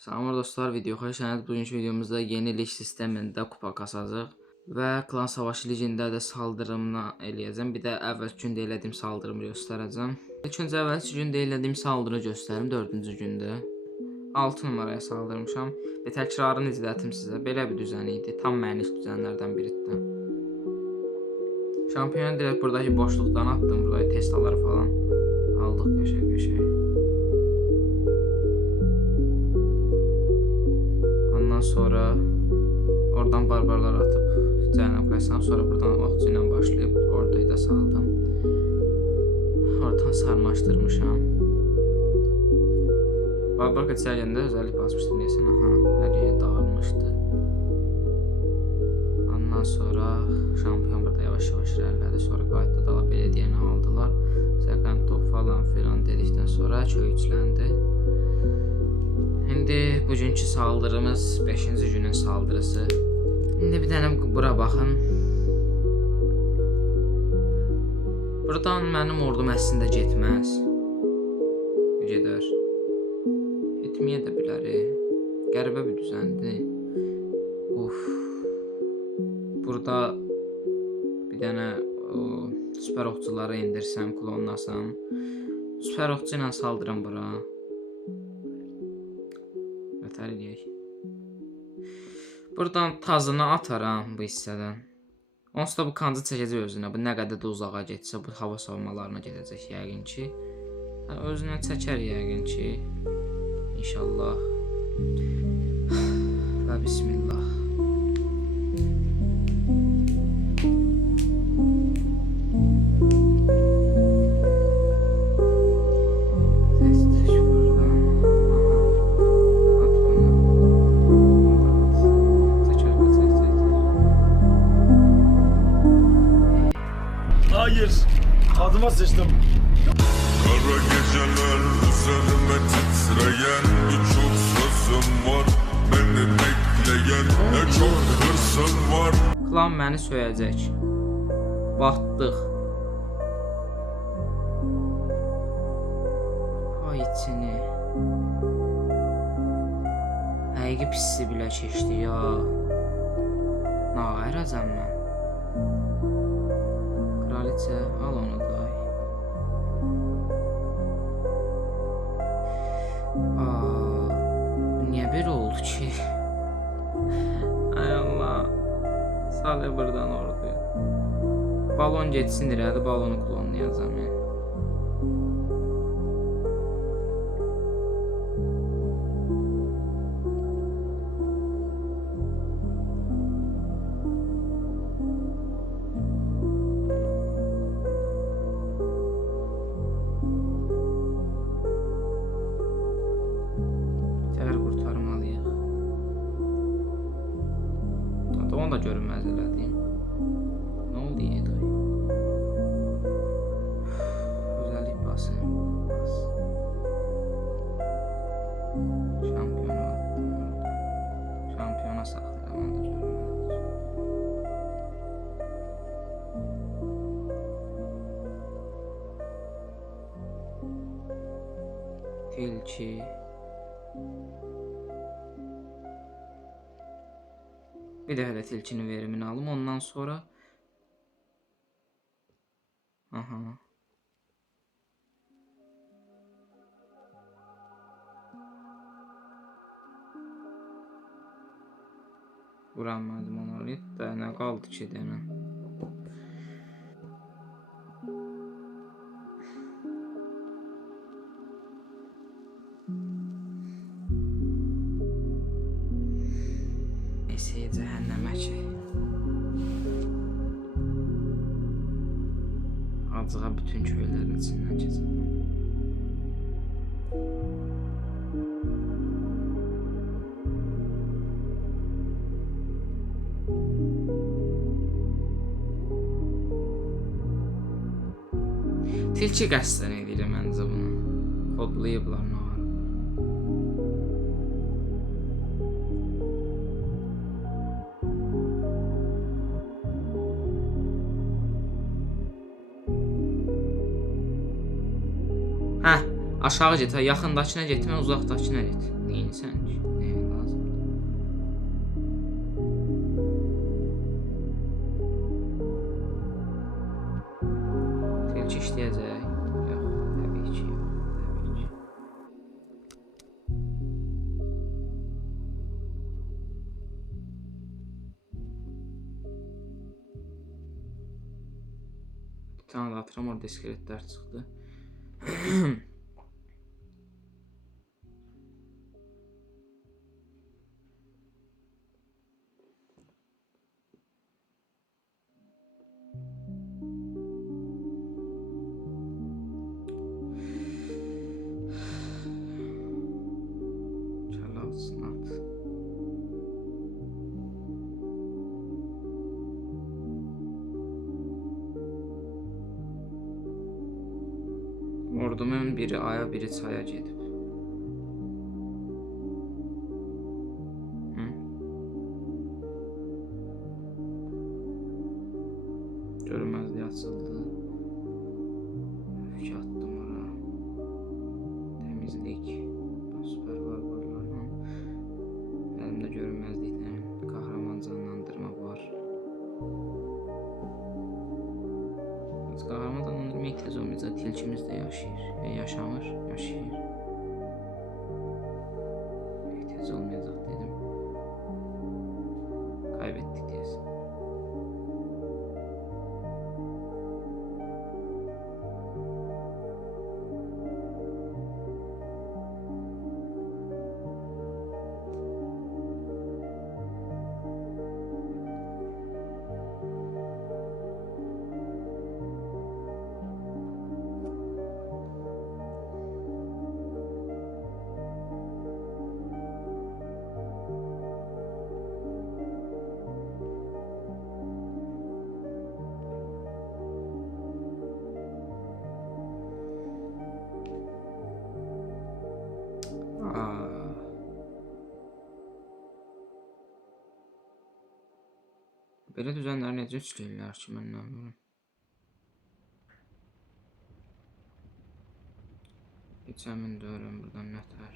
Salam dostlar, video xoş gəldiniz. Bugünkü videomuzda yeni lig sistemində kupa kasacağıq və Klan Savaşı ligində də saldırımla eləyəcəm. Bir də əvvəlki gündə elədiyim saldırımı göstərəcəm. İlk öncə əvvəlki gündə elədiyim saldırı göstərim 4-cü gündə. 6 numaraya saldırmışam və təkrarını izlətim sizə. Belə bir düzən idi. Tam mənlik düzənlərdən biridir. Şampiyon direkt buradakı boşluqdan attım. Buradakı testaları falan aldıq köşə-köşə. Ondan sonra oradan barbarlar atıp cəhənnəm qaysam, sonra buradan oxçu ilə başlayıb orduyu da saldım. Oradan sarmaşdırmışam. Barbar qaçargəndə özəllik basmışdım deyəsən. Aha, hər yer dağılmışdı. Ondan sonra şampiyon burada yavaş-yavaş irəlilədi. Sonra qayıtdı dala bələdiyyəni aldılar. Səqəntov falan filan dedikdən sonra çöyücləndi. İndi bugünkü saldırımız 5-ci günün saldırısı. İndi bir dənə bura baxın. Buradan mənim ordum əslində getməz. Gedər. Getməyə də bilər. Qəribə bir düzəndir. Uf. Burada bir dənə süper okçuları indirsəm, klonlasam. Süper okçu ilə saldırım bura. Buradan tazını ataram bu hissədən. Onsuz da bu kancı çəkəcək özünə. Bu nə qədər də uzağa getsə bu hava savunmalarına gedəcək yəqin ki. Özünə çəkər yəqin ki. İnşallah. Və bismillah. Hayır, adıma sıçtım. Kara geceler üzerime titreyen birçok sözüm var. Beni bekleyen ne çok hırsım var. Klan məni söyəcək. Batdıq. Ay içini. Həqiqi pissi bilə keçdi ya. Nağayracam mən. Kraliçə, al onu da. Niye böyle oldu ki? Ay Allah. Salı buradan orduya. Balon geçsin irəli, balonu klonlayacağım yani. Onu da görünməz elədim. Nə oldu yedi? Özəllik basayım. Bas. Şampiyonu attım. Şampiyona saxlayam. Onu da görünməz. Tilki. Bir də hələ tilkinin verimini alım. Ondan sonra aha. Vuramadım onu. Da nə qaldı ki dənə. Cəhənnəmə ki. Acığa bütün köylərin içindən keçəcəm. Tilki qəsdən edirəm məncə bunu. Kodlayıblar nə var. Hə, aşağı get, yaxındakına getmə, uzaqdakına get. Neyinsən ki? Nəyə lazımdır? Tilki işləyəcək. Yox, təbii ki, yox. Təbii ki. Bir tane da atıram, orada iskeletlər çıxdı. Çalalsın at. Ordumun biri aya, biri çaya gedib. Görünməzliyə açıldı. Öfke attım ora. Temizlik. Süper barbarlarla. Elimdə görünməzliklə kahraman canlandırma var. Kahraman canlandırma ehtiyac olmayacaq. Tilkimiz də yaşayır. Yaşamır, yaşayır. Ehtiyac olmayacaq dedim. Kaybettik deyəsən. Belə düzənləri necə üçləyirlər ki, mən nə bilmirəm. Heç əmin deyirəm buradan nətər.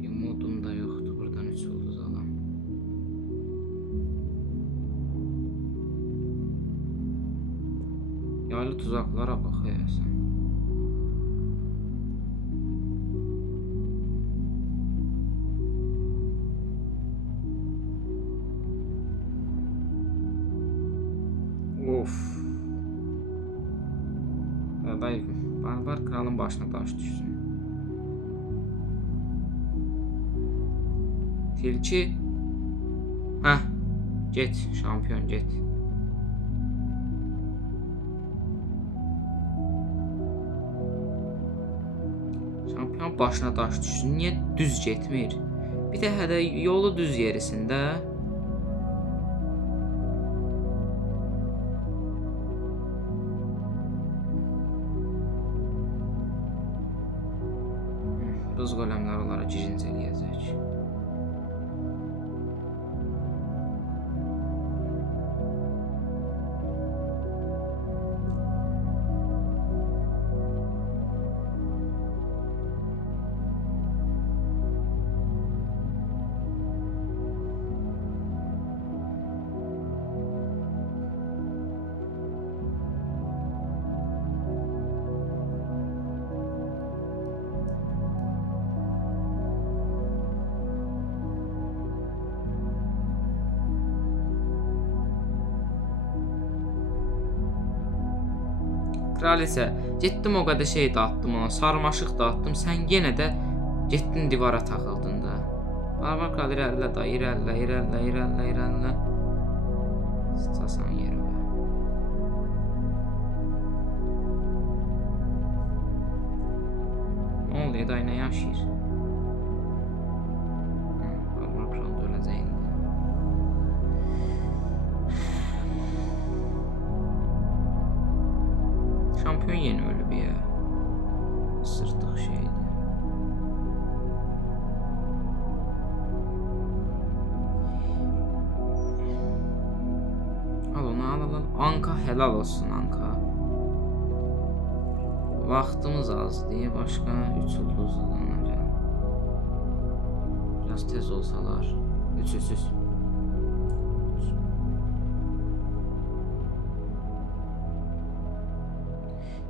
Bir modum da yoxdur, buradan 3 ulduz alam. Yaylı tuzaqlara bax sən. Of. Bəy, barbar kralın başına daş düşsün. Tilki. Heh. Get, şampiyon get. Şampiyon başına daş düşsün. Niyə düz getmir? Bir də hələ yolu düz yerisində. Buz golemlər onlara girinc eləyəcək. Kraliçə, getdim o qədər şey də atdım ona, sarmaşıq da atdım, sən yenə də getdin divara taxıldın da. Barbar kral irələ da, irələ. Sıçasan yeri və. Nə oldu, Eday nə yaşayır? Barbar kral da öləcək indi. Şampiyon yeni ölüb ya. Sırtıq şeydi. Al onu al. Anka helal olsun Anka. Vaxtımız azdır. Başqa 3 ulduzludan gəl. Biraz tez olsalar. 3.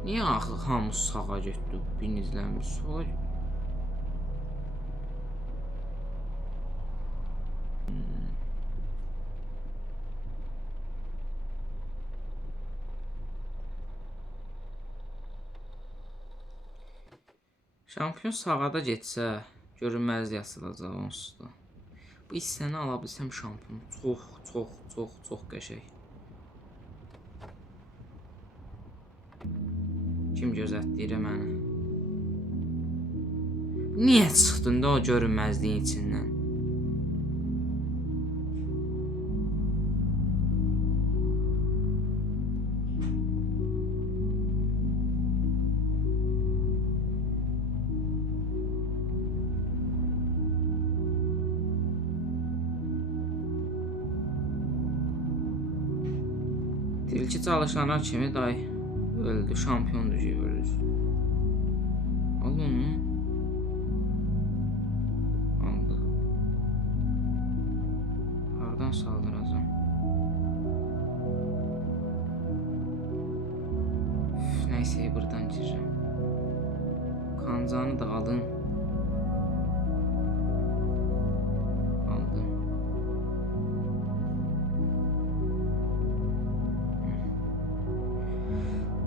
Niyə axı hamısı sağa getdi? Birinizlərimiz sola getdi. Şampiyon sağa da getsə, görünməzlik asılacaq onsuz da. Bu hissəni ala bilsəm şampiyon çox qəşəng. Kim gözlətdirir məni? Niyə çıxdın da o görünməzliyin içindən? Tilki çalışanlar kimi day öldü, şampiyon düşüyor öldü. Al onu. Aldı. Hardan saldıracağım? Neyse buradan gireceğim. Kancanı da alın.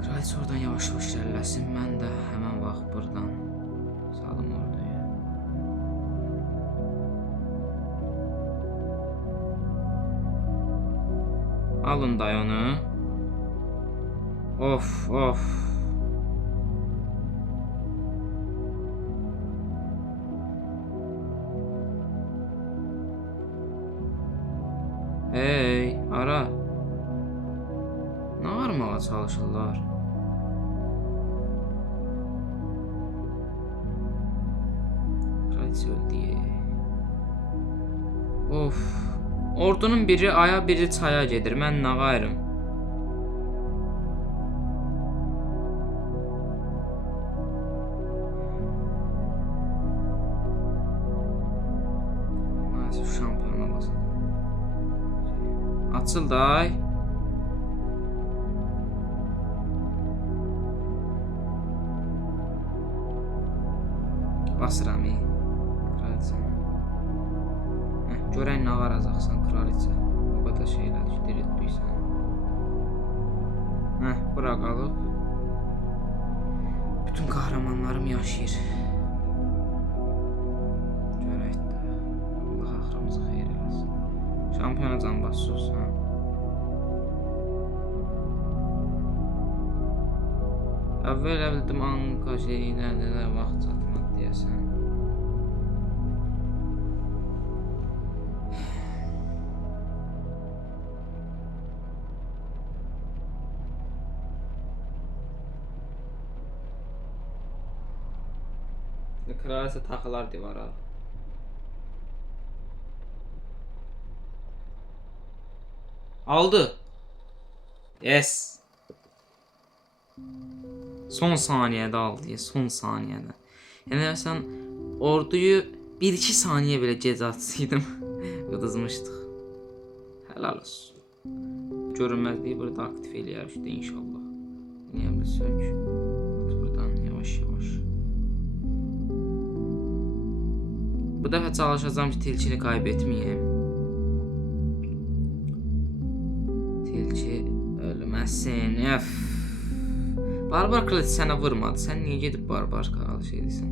Kraliçe oradan yavaş-yavaş irəliləsin. Mən də həmən vaxt buradan salım orduya. Alın dayonu. Of. Hey, ara. Nə armağa çalışırlar? Öldü. Of. Ordunun biri aya, biri çaya gedir. Mən nə qayırım? Maalesef şampiyon olasın. Açıl day. Basıram. Görən nə varacaqsan kraliçə. O qədər şeylər diriltdiysən. Bura qalıb. Bütün kahramanlarım yaşayır. Görək də. Allah axırımızı xeyir eləsin. Şampiyona can basırsan. Əvvəl bildim anka şeylərdə də vaxt çatmadı deyəsən. Kraliçe taxılar divara. Aldı. Yes. Son saniyədə aldı. Son saniyədə. Yəni sən orduyu 1-2 saniyə belə gec atsaydım qızmışdıq. Helal olsun. Görünməzliyi burada aktiv eləyərik də inşallah. Niyə bilsək? Buradan yavaş-yavaş. Bu dəfə çalışacağam ki, tilkini kaybetməyəm. Tilki ölməsin. Barbar kraliçe sənə vurmadı. Sən niyə gedib barbar kralı şey edirsən?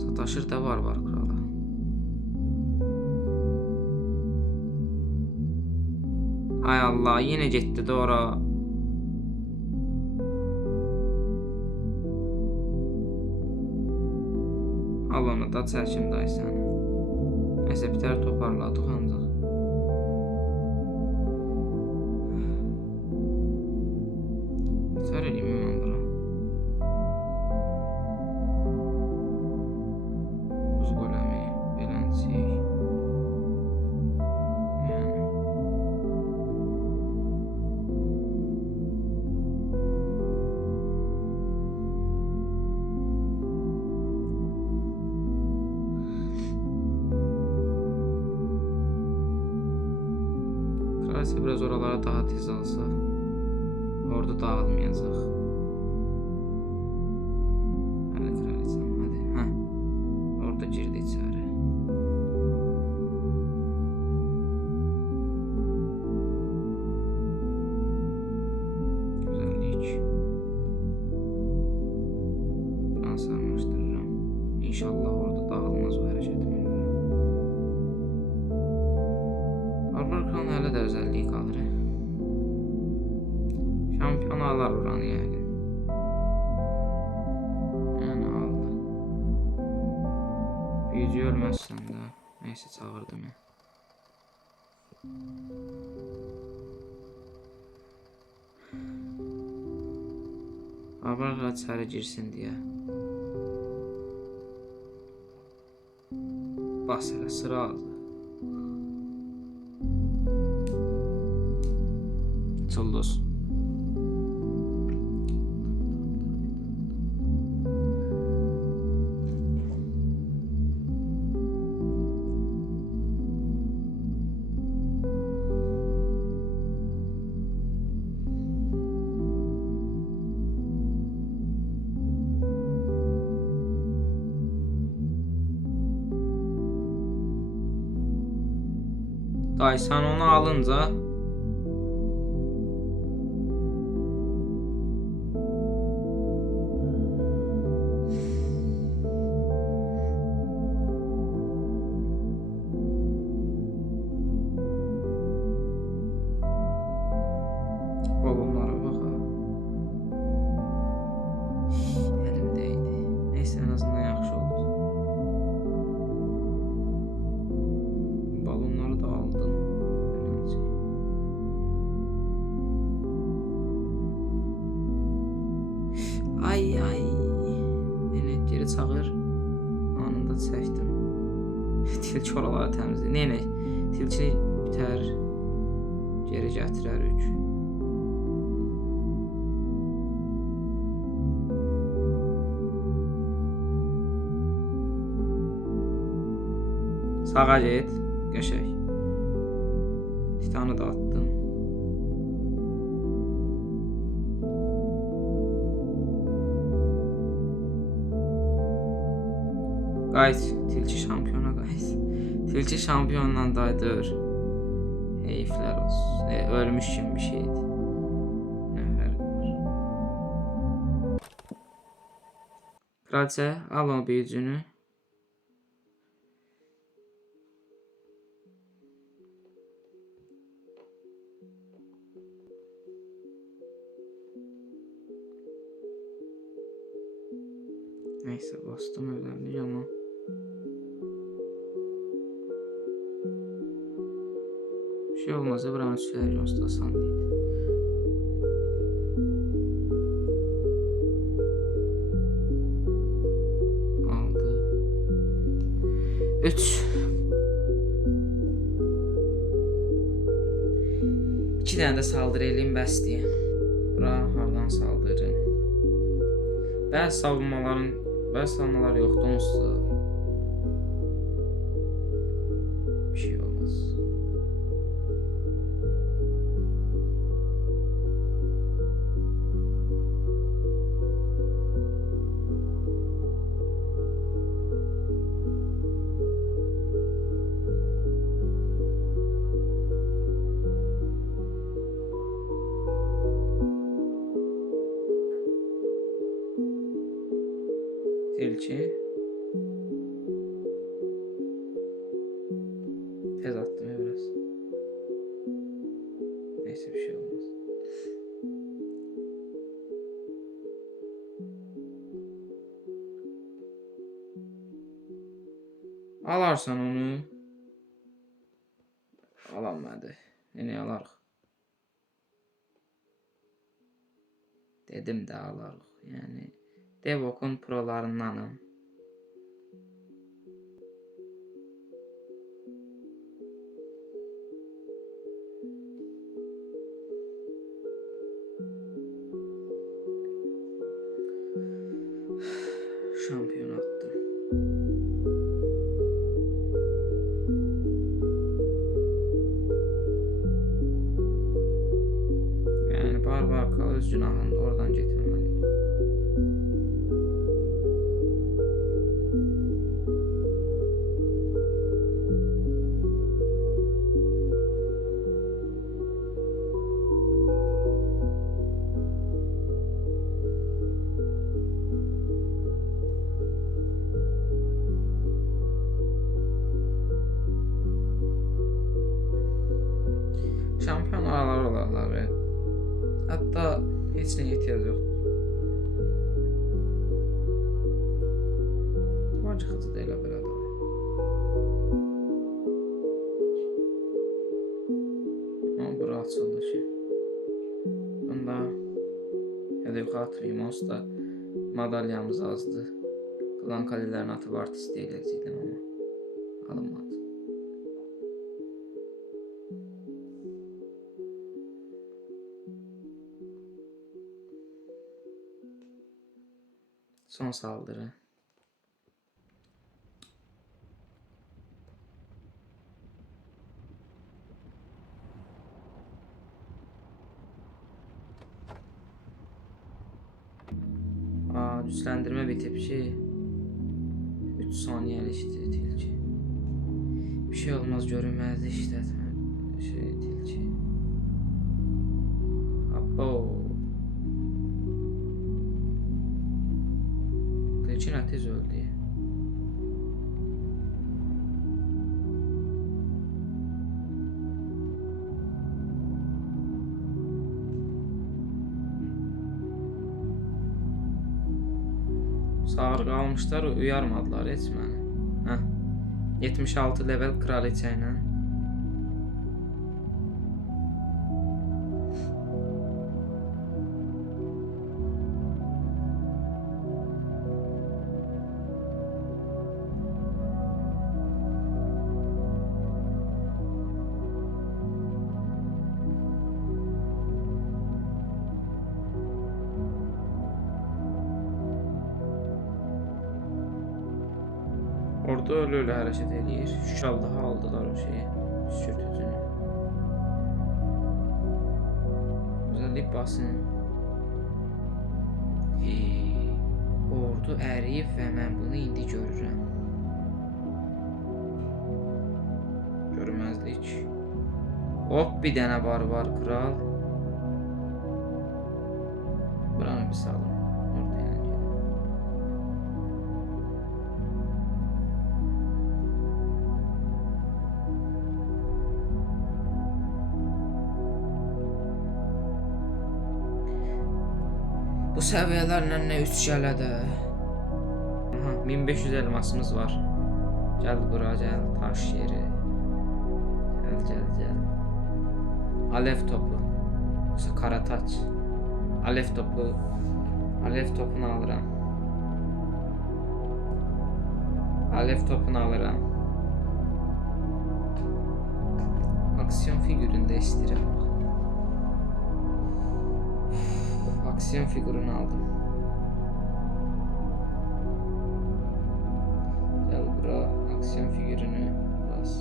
Sataşır da barbar krala. Ay Allah, yenə getdi də ora. Al onu da çəkim daysan. Nəysə bitər toparladıq ancaq. Bitər eləyim mən bura. Buz qoləmi, beləncik. biraz oralara daha tez alsaq. Orada dağılmayacaq. Hadi kraliçam, hadi. Hə. Orada girdi içəri. Güzellik. Ben sarmışdırıram. İnşallah orada dağılmaz o hərəkətim. Barbar kral hələ də özəlliyi qalır. Şampiyon alar oranı yəqin. Yəni aldı. Büyücü ölməzsən də. Neysə çağırdım ya. Barbar kral içəri girsin deyə. Bas elə sıra aldı. Çıldız. Dayı sen onu alınca balonlara bak ha. Elimdeydi. Neyse en azından yaxşı oldu. Balonları da aldım. Ay ay. Yine geri çağır. Anında çəkdim. Tilki oraları təmizləyir. Neylə? Tilki bitər. Geri gətirərik. Sağa get. Qəşəng. Titanı da attım. Qayıt, tilki şampiyona qayıt. Tilki şampiyonla daydır. Heyflər olsun. Ölmüş kimi bir şeydi. Nə fərqi var? Kraliçə, al o büyücünü. Neyse bastım özelliği ama bir şey olmazsa buranın üstüne Johnstone değil. Aldı. 3 2 tane de saldırı eləyim bəs deyə. Bura hardan saldırırım? Bəzi savunmalar yoxdur onsuz da. Bir şey olmaz. Tilki. Tez attım ya biraz. Neyse bir şey olmaz. Alarsan onu. Alamadı. Yine alarıq. Dedim de alarıq. Yani Devok'un prolarındanım. Şampiyon attım. yoxa atmayayım. Onsuz da madalyamız azdır. Klan kalelerini atıb artist eləyəcəkdim amma alınmadı. Son saldırı. Güçləndirmə bitib ki 3 saniyəlik işlətil ki. Bir şey olmaz, görünməzlik işlətmə şey değil ki. Abo. Qılçın tez öldü. Sağır qalmışlar, uyarmadılar heç məni. Hə. 76 level kraliçə ilə. Orada öyle hərəkət eləyir. İnşallah aldılar o şeyi. Sürtücünü. Özellik basın. Ordu əriyib və mən bunu indi görürəm. Görməzlik. Hop, bir dənə barbar kral. Buranı bir salın. Ortaya gelin. Bu səviyyələrlə nə 3 gələ də. Aha, 1500 elmasımız var. Gəl bura, gəl, taş yeri. Gəl. Alev topu. Yoxsa karataç. Alev topu. Alev topunu alıram. Alev topunu alıram. Aksiyon figüründe istəyirəm. Aksiyon figürünü aldım. Gel bura, aksiyon figürünü bas.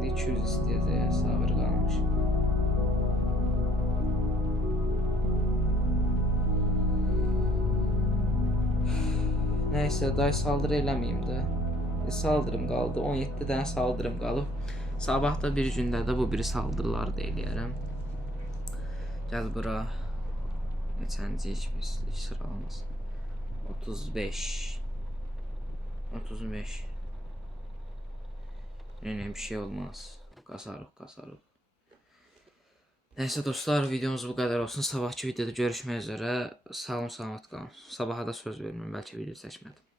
Şimdi 200 istəyəcək, sağır qalmış. Neyse, day saldırı eləməyim də. Saldırım qaldı, 17 dənə saldırım qalıb. Sabah da bir gündə də bu biri saldırılar da eləyərəm. Gəl bura. Neçənci pislik sıralamasın. 35. Bir şey olmaz. Kasarıq. Neyse dostlar, videomuz bu kadar olsun. Sabahki videoda görüşmək üzere. Sağ olun, salamat qalın. Sabaha da söz verməm, bəlkə video çəkmədim.